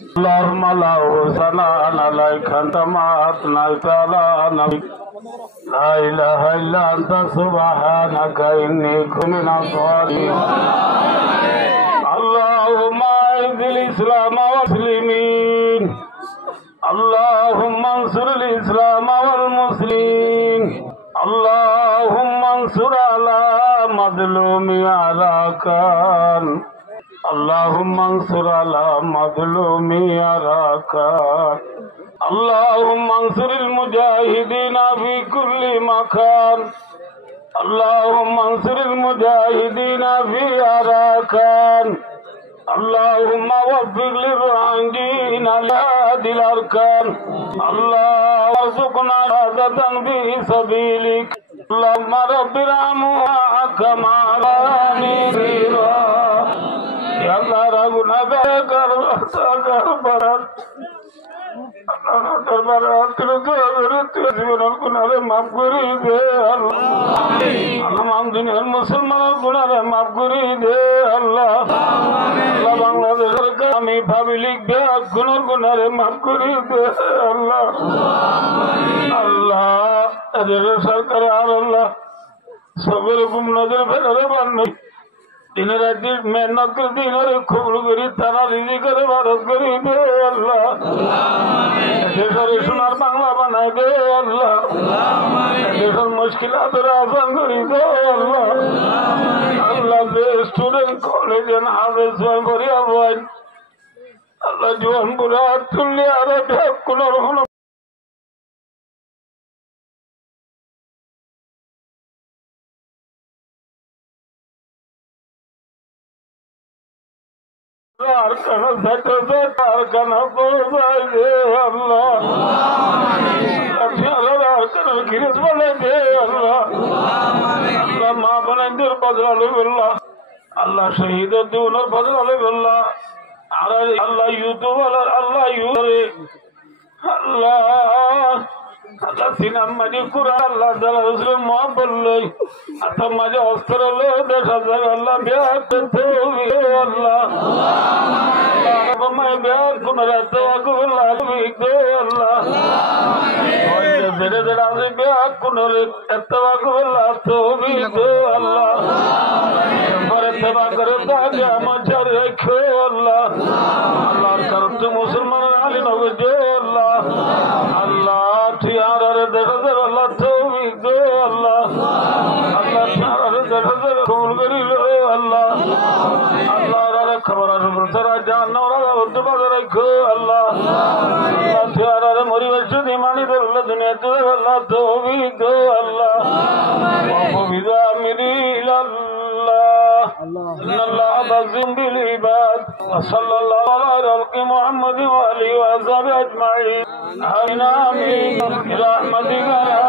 اللهم لا حسنان عليك أنت ما أثنيت على نبيك لا إله إلا أنت سبحانك إني كنت من الظالمين اللهم أعز الإسلام والمسلمين اللهم انصر الإسلام والمسلمين اللهم انصر على مظلوم أراكان اللهم انصر على مظلوم أراكان اللهم انصر المجاهدين في كل مكان اللهم انصر المجاهدين في أراكان اللهم وفق للراجين على هذه الأركان اللهم ارزقنا شهادة في سبيلك اللهم رب ارحمهما كما ربياني صغيرا يا الله رغنا بكر برات মুসলমান গুণারে মাফ করে দে আল্লাহ বাংলাদেশের আমি পাবলিক ব্যাগ গুণারে মাফ করে দে আল্লাহ আল্লাহ সরকার আর আল্লাহ সবের রকম নজর ফেলে বান্নি দিনে রাত্রি মেহনত করে দিনের খবর করি তারা রিজি করে ভারত করি দে আল্লাহ দেশের সোনার বাংলা বানাই দে আল্লাহ দেশের মুশকিল আসান করি দে আল্লাহ আল্লাহ স্টুডেন্ট কলেজে হাফেজ পড়িয়া বই আল্লাহ জোয়ান বুড়া তুললে আরো কোন রকম কারখানা সেটেছে কারখানা পড়ে যায় রে আল্লাহ কারখানার খিরিজ বানাই দে আল্লাহ আল্লাহ মা বানাইদের বদলা লইবল্লাহ আল্লাহ শহীদের দুনের বদলা লইবল্লাহ আর আল্লাহ ইউটিউব আল্লাহ ইউরে আল্লাহ আল্লাহ সিনাম মাঝে কুরআন আল্লাহ তাআলা রাসূলের মুহাব্বত লই আতা মাঝে অস্ত্র লই দেখা যায় আল্লাহ বিয়াতে তুমি আল্লাহ আল্লাহ মাই বিয়াত কুনরা তাওয়াক্কুল আলাইহি দে আল্লাহ ওই জেরে জেরে আমি বিয়াত কুনরে তাওয়াক্কুল তুমি দে আল্লাহ পরে তবা করে দাগে আমার রেখো আল্লাহ আল্লাহর করতে মুসলমান আলী নবী দে আল্লাহ আল্লাহ টিয়ারে দেখা যায় আল্লাহ তুমি দে আল্লাহ আল্লাহ টিয়ারে দেখা যায় কবুল করি রে আল্লাহ আল্লাহ রে খবর আসবে তারা জান্নাত উদ্দ বাজার রাখো আল্লাহ আল্লাহ টিয়ারে মরিবার যদি মানি দে আল্লাহ দুনিয়াতে আল্লাহ তুমি দে আল্লাহ ওয়া বিদা মিরিল আল্লাহ আল্লাহ বাযিম বিল ইবাদ ওয়া সাল্লাল্লাহু আলা মুহাম্মাদ ওয়া আলিহি ওয়া সাহবিহি আজমাইন آمين آمين برحمتك